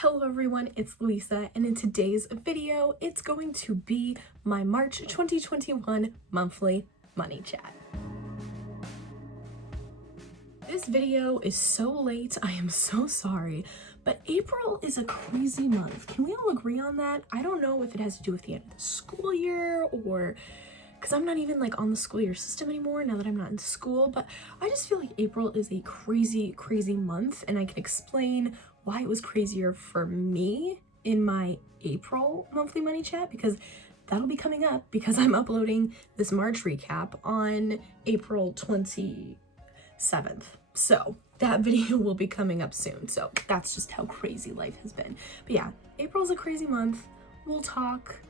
Hello everyone, it's Louisa, and in today's video, it's going to be my March 2021 monthly money chat. This video is so late, I am so sorry, but April is a crazy month. Can we all agree on that? I don't know if it has to do with the end of the school year or because I'm not even on the school year system anymore now that I'm not in school, but I just feel like April is a crazy month, and I can explain why it was crazier for me in my April monthly money chat, because that'll be coming up because I'm uploading this March recap on April 27th. So that video will be coming up soon. So that's just how crazy life has been. But yeah, April's a crazy month. We'll talk.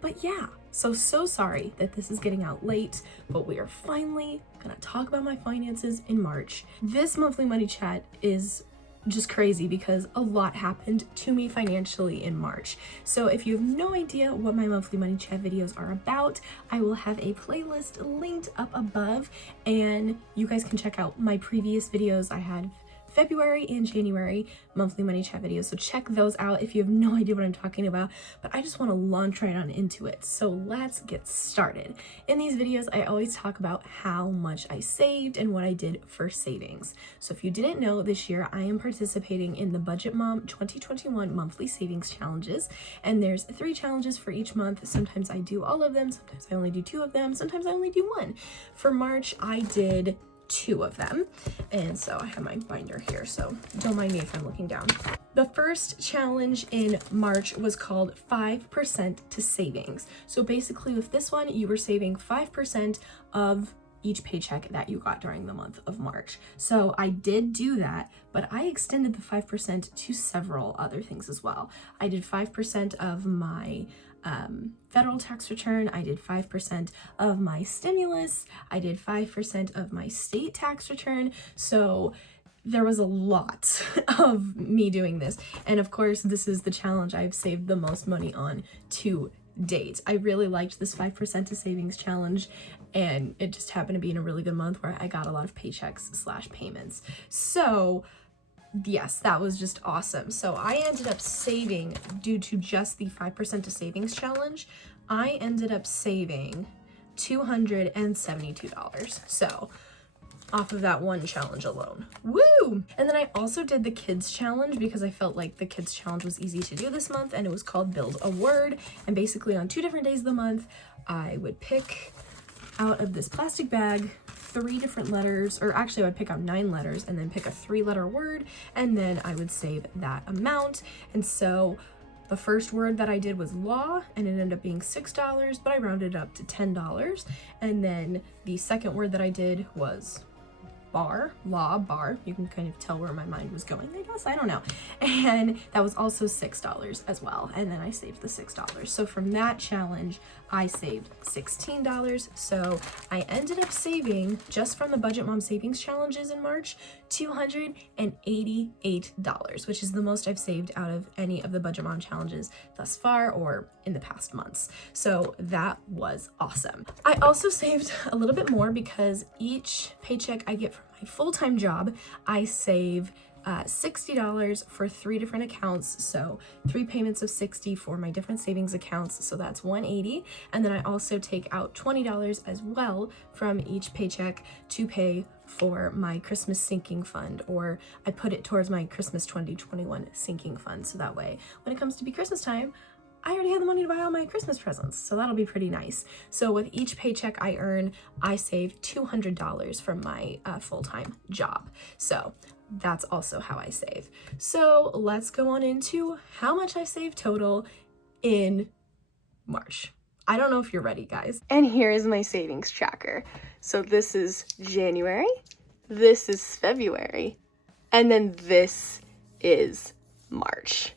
But yeah, so sorry that this is getting out late, but we are finally gonna talk about my finances in March. This monthly money chat is just crazy because a lot happened to me financially in March. So if you have no idea what my monthly money chat videos are about, I will have a playlist linked up above, and you guys can check out my previous videos. I had February and January monthly money chat videos, so check those out if you have no idea what I'm talking about. But I just want to launch right on into it, so let's get started. In these videos, I always talk about how much I saved and what I did for savings. So if you didn't know, this year I am participating in the Budget Mom 2021 monthly savings challenges, and there's 3 challenges for each month. Sometimes I do all of them, sometimes I only do 2 of them, sometimes I only do 1. For March, I did 2 of them, and so I have my binder here, so don't mind me if I'm looking down. The first challenge in March was called 5% to savings. So basically with this one, you were saving 5% of each paycheck that you got during the month of March. So I did do that, but I extended the 5% to several other things as well. I did 5% of my federal tax return, I did 5% of my stimulus, I did 5% of my state tax return. So there was a lot of me doing this. And of course, this is the challenge I've saved the most money on to date. I really liked this 5% to savings challenge, and it just happened to be in a really good month where I got a lot of paychecks / payments. So yes, that was just awesome. So I ended up saving, due to just the 5% to savings challenge, I ended up saving $272. So off of that one challenge alone. Woo! And then I also did the kids challenge because I felt like the kids challenge was easy to do this month, and it was called Build a Word. And basically on 2 different days of the month, I would pick out of this plastic bag 3 different letters, or actually I would pick out 9 letters and then pick a 3-letter word, and then I would save that amount. And so the first word that I did was law, and it ended up being $6, but I rounded it up to $10. And then the second word that I did was bar, law, bar. You can kind of tell where my mind was going, I guess, I don't know. And that was also $6 as well. And then I saved the $6. So from that challenge, I saved $16. So I ended up saving, just from the Budget Mom savings challenges in March, $288, which is the most I've saved out of any of the Budget Mom challenges thus far or in the past months. So that was awesome. I also saved a little bit more because each paycheck I get from my full-time job, I save $60 for 3 different accounts. So 3 payments of $60 for my different savings accounts. So that's $180. And then I also take out $20 as well from each paycheck to pay for my Christmas sinking fund, or I put it towards my Christmas 2021 sinking fund. So that way, when it comes to be Christmas time, I already have the money to buy all my Christmas presents, so that'll be pretty nice. So with each paycheck I earn, I save $200 from my full-time job. So that's also how I save. So let's go on into how much I saved total in March. I don't know if you're ready, guys. And here is my savings tracker. So this is January, this is February, and then this is March.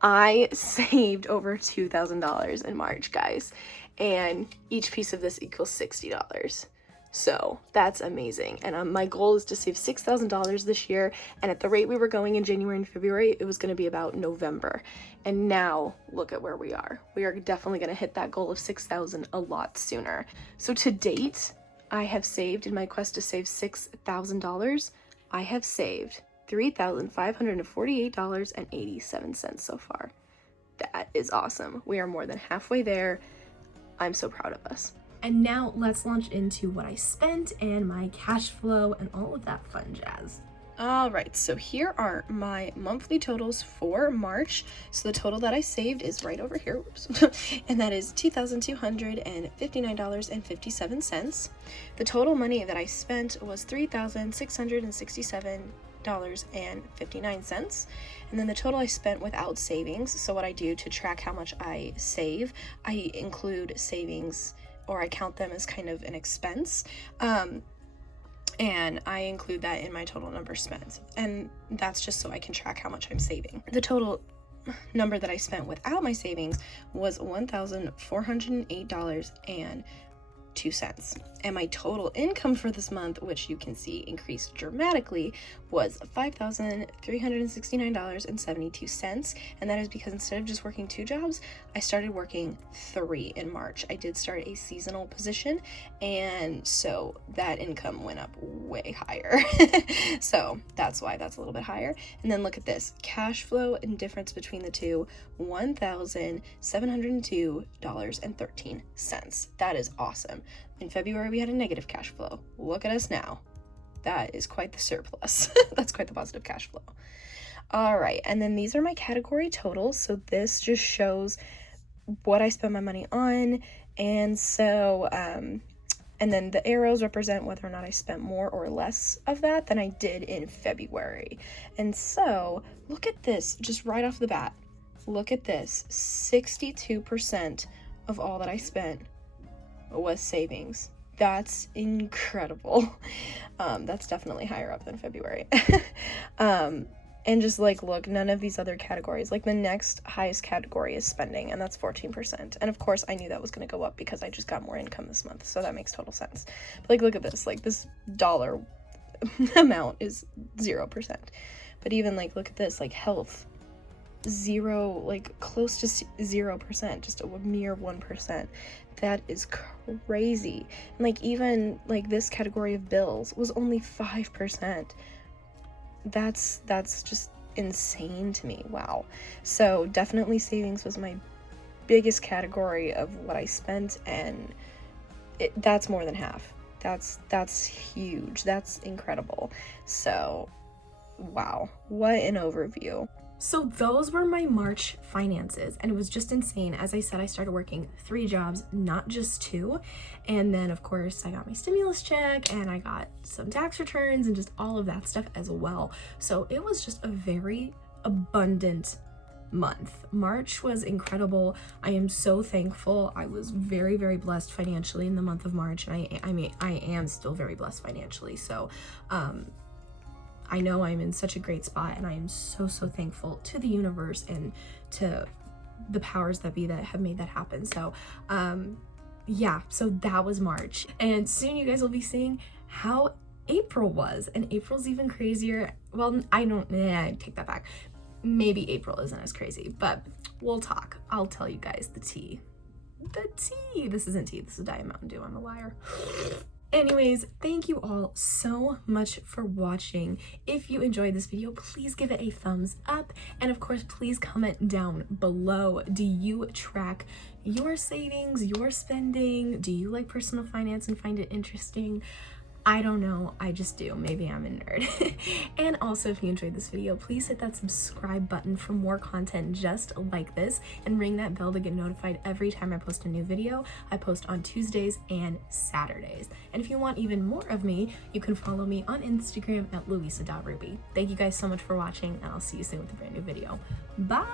I saved over $2,000 in March, guys, and each piece of this equals $60. So that's amazing. And my goal is to save $6,000 this year. And at the rate we were going in January and February, it was going to be about November. And now look at where we are. We are definitely going to hit that goal of $6,000 a lot sooner. So to date, I have saved, in my quest to save $6,000, I have saved $3,548.87 so far. That is awesome. We are more than halfway there. I'm so proud of us. And now let's launch into what I spent and my cash flow and all of that fun jazz. All right, so here are my monthly totals for March. So the total that I saved is right over here, and that is $2,259.57. The total money that I spent was $3,667.59. And then the total I spent without savings. So what I do to track how much I save, I include savings, or I count them as kind of an expense. And I include that in my total number spent. And that's just so I can track how much I'm saving. The total number that I spent without my savings was $1,408.02. And my total income for this month, which you can see increased dramatically, was $5,369.72. And that is because instead of just working 2 jobs, I started working 3 in March. I did start a seasonal position, and so that income went up way higher. So that's why that's a little bit higher. And then look at this cash flow and difference between the two, $1,702.13. That is awesome. In February, we had a negative cash flow. Look at us now. That is quite the surplus. That's quite the positive cash flow. All right, and then these are my category totals. So this just shows what I spend my money on. And so, and then the arrows represent whether or not I spent more or less of that than I did in February. And so, look at this, just right off the bat. Look at this, 62% of all that I spent was savings. That's incredible. That's definitely higher up than February. And just like, look, none of these other categories, like the next highest category is spending, and that's 14%. And of course I knew that was going to go up because I just got more income this month, so that makes total sense. But like, look at this, like this dollar amount is 0%. But even like, look at this, like health, 0, like close to 0%, just a mere 1%. That is crazy. And like, even like this category of bills was only 5%. That's just insane to me. Wow. So definitely savings was my biggest category of what I spent, and that's more than half. That's huge. That's incredible. So wow, what an overview. So those were my March finances, and it was just insane. As I said, I started working 3 jobs, not just 2. And then of course I got my stimulus check, and I got some tax returns and just all of that stuff as well. So it was just a very abundant month. March was incredible. I am so thankful. I was very, very blessed financially in the month of March. And I am still very blessed financially. So, I know I'm in such a great spot, and I am so thankful to the universe and to the powers that be that have made that happen. So, yeah, so that was March. And soon you guys will be seeing how April was, and April's even crazier. Well, I take that back. Maybe April isn't as crazy, but we'll talk. I'll tell you guys the tea. The tea. This isn't tea. This is Diet Mountain Dew. I'm a liar. Anyways, thank you all so much for watching. If you enjoyed this video, please give it a thumbs up. And of course, please comment down below. Do you track your savings, your spending? Do you like personal finance and find it interesting? I don't know, I just do. Maybe I'm a nerd. And also, if you enjoyed this video, please hit that subscribe button for more content just like this, and ring that bell to get notified every time I post a new video. I post on Tuesdays and Saturdays. And if you want even more of me, you can follow me on Instagram at louisa.ruby. Thank you guys so much for watching, and I'll see you soon with a brand new video. Bye!